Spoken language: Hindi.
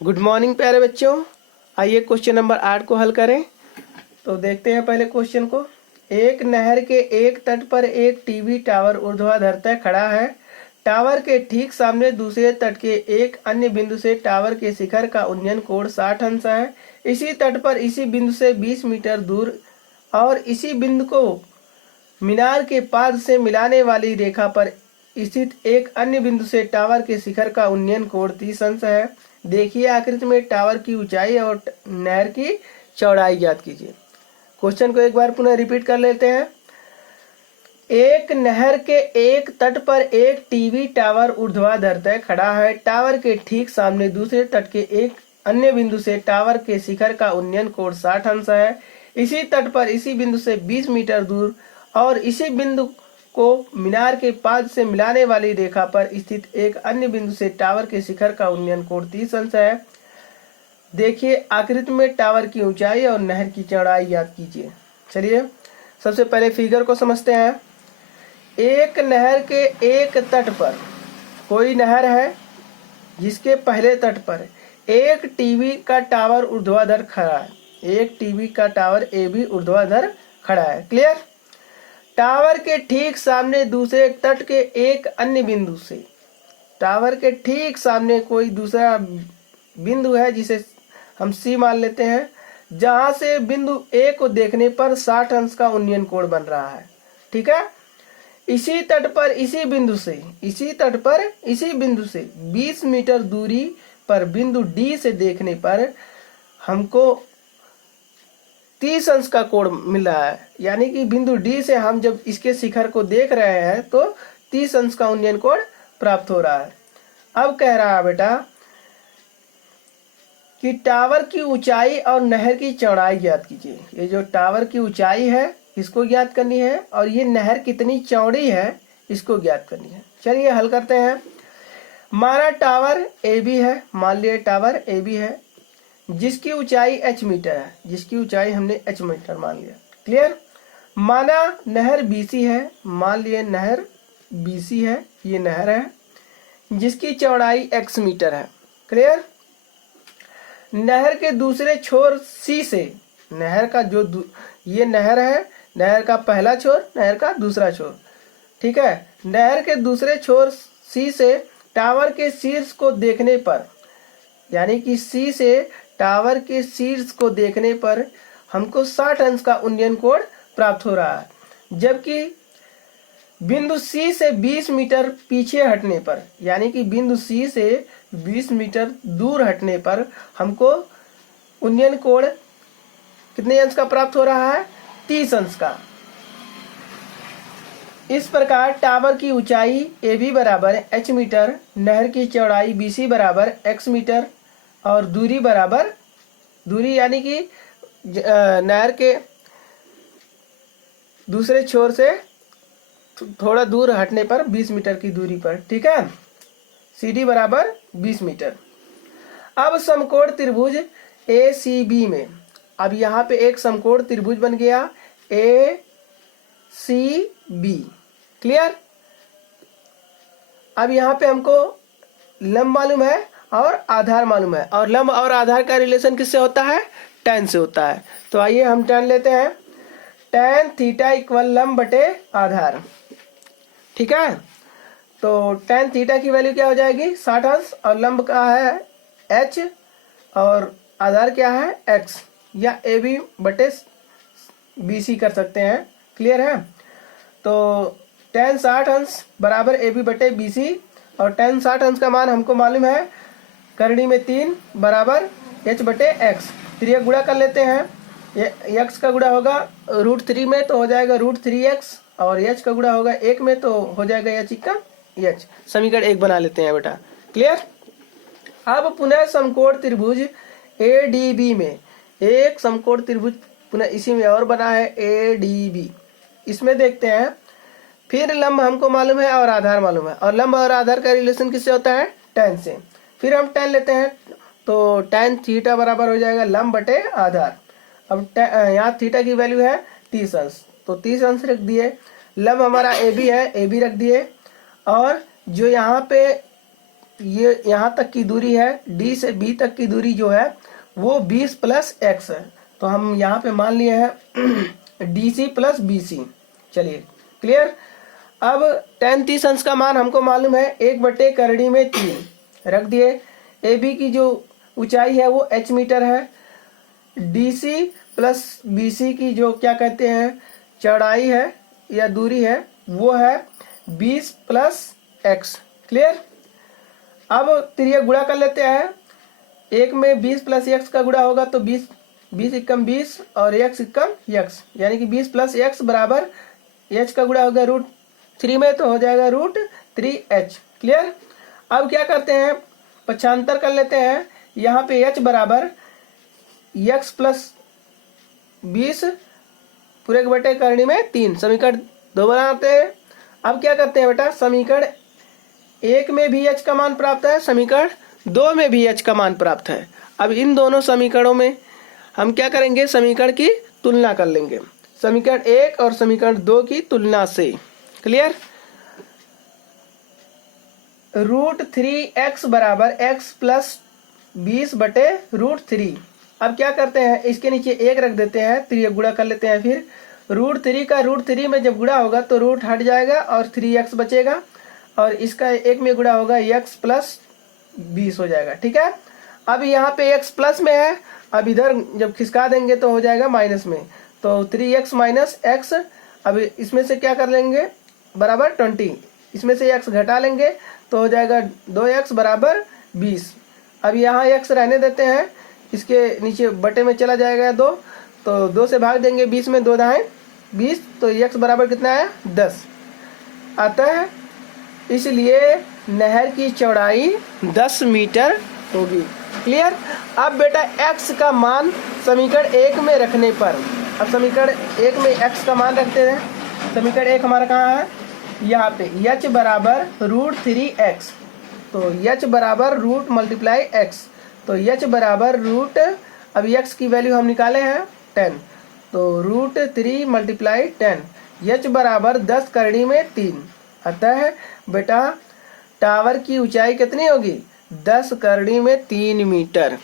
गुड मॉर्निंग प्यारे बच्चों। आइए क्वेश्चन नंबर 8 को हल करें। तो देखते हैं पहले क्वेश्चन को। एक नहर के एक तट पर एक टीवी टावर ऊर्ध्वाधर तय खड़ा है। टावर के ठीक सामने दूसरे तट के एक अन्य बिंदु से टावर के शिखर का उन्नयन कोण 60 अंश है। इसी तट पर इसी बिंदु से 20 मीटर दूर और इसी बिंदु को मीनार के पाद से मिलाने वाली रेखा पर स्थित एक अन्य बिंदु से टावर के शिखर का उन्नयन कोण 30 अंश है। देखिए आकृति में टावर की ऊंचाई और नहर की चौड़ाई ज्ञात कीजिए। क्वेश्चन को एक बार पुनः रिपीट कर लेते हैं। एक नहर के एक तट पर एक टीवी टावर ऊर्ध्वाधर तय खड़ा है। टावर के ठीक सामने दूसरे तट के एक अन्य बिंदु से टावर के शिखर का उन्नयन कोण 60 अंश है। इसी तट पर इसी बिंदु से 20 मीटर दूर और इसी बिंदु को मीनार के पाद से मिलाने वाली रेखा पर स्थित एक अन्य बिंदु से टावर के शिखर का उन्नयन कोण 30 अंश है। देखिए आकृति में टावर की ऊंचाई और नहर की चौड़ाई ज्ञात कीजिए। चलिए सबसे पहले फिगर को समझते हैं। एक नहर के एक तट पर कोई नहर है जिसके पहले तट पर एक टीवी का टावर ऊर्ध्वाधर खड़ा है। एक टीवी का टावर ए भी ऊर्ध्वाधर खड़ा है। क्लियर। टावर के ठीक सामने दूसरे तट के एक अन्य बिंदु से, टावर के ठीक सामने कोई दूसरा बिंदु है जिसे हम सी मान लेते हैं, जहां से बिंदु ए को देखने पर 60 अंश का उन्नयन कोण बन रहा है। ठीक है। इसी तट पर इसी बिंदु से, इसी तट पर इसी बिंदु से 20 मीटर दूरी पर बिंदु डी से देखने पर हमको 30 अंश का कोण मिल रहा है। यानी कि बिंदु डी से हम जब इसके शिखर को देख रहे हैं तो 30 अंश का उन्नयन कोण प्राप्त हो रहा है। अब कह रहा है बेटा कि टावर की ऊंचाई और नहर की चौड़ाई ज्ञात कीजिए। ये जो टावर की ऊंचाई है इसको ज्ञात करनी है और ये नहर कितनी चौड़ी है इसको ज्ञात करनी है। चलिए हल करते हैं। माना टावर ए बी है, मान लिया टावर ए बी है जिसकी ऊंचाई h मीटर है, जिसकी ऊंचाई हमने h मीटर मान लिया। क्लियर। माना नहर BC है, मान लिए नहर BC है, ये नहर है जिसकी चौड़ाई x मीटर है। क्लियर। नहर के दूसरे छोर C से, नहर का जो ये नहर है, नहर का पहला छोर, नहर का दूसरा छोर। ठीक है। नहर के दूसरे छोर C से टावर के शीर्ष को देखने पर, यानी कि C से टावर के शीर्ष को देखने पर हमको 60 अंश का उन्नयन कोण प्राप्त हो रहा है। जबकि बिंदु C से 20 मीटर पीछे हटने पर, यानी कि बिंदु C से 20 मीटर दूर हटने पर हमको उन्नयन कोण कितने अंश का प्राप्त हो रहा है? 30 अंश का। इस प्रकार टावर की ऊंचाई AB बराबर h मीटर, नहर की चौड़ाई BC बराबर x मीटर और दूरी बराबर, दूरी यानी कि नहर के दूसरे छोर से थोड़ा दूर हटने पर 20 मीटर की दूरी पर। ठीक है। CD बराबर 20 मीटर। अब समकोण त्रिभुज ACB में, अब यहाँ पे एक समकोण त्रिभुज बन गया ACB। क्लियर। अब यहाँ पे हमको लंब मालूम है और आधार मालूम है, और लंब और आधार का रिलेशन किससे होता है? tan से होता है। तो आइए हम tan लेते हैं। tan थीटा इक्वल लंब बटे आधार। ठीक है। तो tan थीटा की वैल्यू क्या हो जाएगी? 60 अंश, और लंब का है h और आधार क्या है? x, या AB बटे BC कर सकते हैं। क्लियर है। तो tan 60 अंश बराबर AB बटे BC, और tan 60 अंश का मान हमको मालूम है करणी में 3 बराबर h बटे x। फिर ये गुणा कर लेते हैं। ये x का गुणा होगा √3 में तो हो जाएगा √3x, और h का गुणा होगा 1 में तो हो जाएगा h का h। समीकरण 1 बना लेते हैं बेटा। क्लियर। अब पुनः समकोण त्रिभुज ADB में, एक समकोण त्रिभुज पुनः इसी में और बना है ADB। इसमें देखते हैं। फिर लंब हमको मालूम है और आधार मालूम है, और लंब और आधार का रिलेशन किससे होता है? tan से। फिर हम tan लेते हैं तो tan थीटा बराबर हो जाएगा लंब बटे आधार। अब यहाँ थीटा की वैल्यू है 30 अंश, तो 30 अंश रख दिए। लंब हमारा AB है, AB रख दिए, और जो यहाँ पे ये यहाँ तक की दूरी है, डी से बी तक की दूरी जो है वो 20 प्लस एक्स है। तो हम यहाँ पे मान लिए हैं D C plus B C. चलिए क्लियर। अब tan 30 अंश का मान हमको मालूम है 1/3 रख दिए। ए बी की जो ऊंचाई है वो h मीटर है। D C plus B C की जो क्या कहते हैं चौड़ाई है या दूरी है वो है 20 प्लस एक्स। क्लियर। अब त्रिज्या गुणा कर लेते हैं। एक में 20 प्लस एक्स का गुणा होगा तो 20 एकम 20 और एक्स एकम एक्स, यानी कि 20 प्लस एक्स बराबर एच का गुणा होगा √3 में, तो हो जाएगा √3h। क्लियर। अब क्या करते हैं पक्षांतर कर लेते हैं। यहाँ पे h बराबर x प्लस 20 पूरे के बटे करनी में 3, समीकरण 2 बनाते हैं। अब क्या करते हैं बेटा, समीकरण 1 में भी h का मान प्राप्त है, समीकरण 2 में भी h का मान प्राप्त है। अब इन दोनों समीकरणों में हम क्या करेंगे, समीकरण की तुलना कर लेंगे, समीकरण 1 और समीकरण 2 की तुलना से। क्लियर। √3x बराबर x प्लस 20 बटे √3। अब क्या करते हैं, इसके नीचे 1 रख देते हैं, त्रिज्या गुणा कर लेते हैं। फिर √3 का √3 में जब गुणा होगा तो रूट हट जाएगा और 3x बचेगा, और इसका 1 में गुणा होगा x प्लस 20 हो जाएगा। ठीक है। अब यहाँ पे x प्लस में है, अब इधर जब खिसका देंगे तो हो जाएगा माइनस में, तो 3x माइनस x। अब इसमें से क्या कर लेंगे बराबर 20, इसमें से x घटा लेंगे तो हो जाएगा 2x बराबर 20। अब यहाँ x रहने देते हैं, इसके नीचे बटे में चला जाएगा 2, तो 2 से भाग देंगे 20 में, 2 दाएं 20, तो x बराबर कितना है 10 आता है। इसलिए नहर की चौड़ाई 10 मीटर होगी। क्लियर। अब बेटा x का मान समीकरण 1 में रखने पर, अब समीकरण 1 में x का मान रखते हैं। समीकरण 1 हमारा कहाँ है, यहाँ पे h बराबर √3x, तो h बराबर रूट मल्टीप्लाई x, तो h बराबर रूट, अब x की वैल्यू हम निकाले हैं 10, तो √3 मल्टीप्लाई 10, h बराबर 10 करनी में 3। अतः बेटा टावर की ऊंचाई कितनी होगी, 10 करनी में 3 मीटर।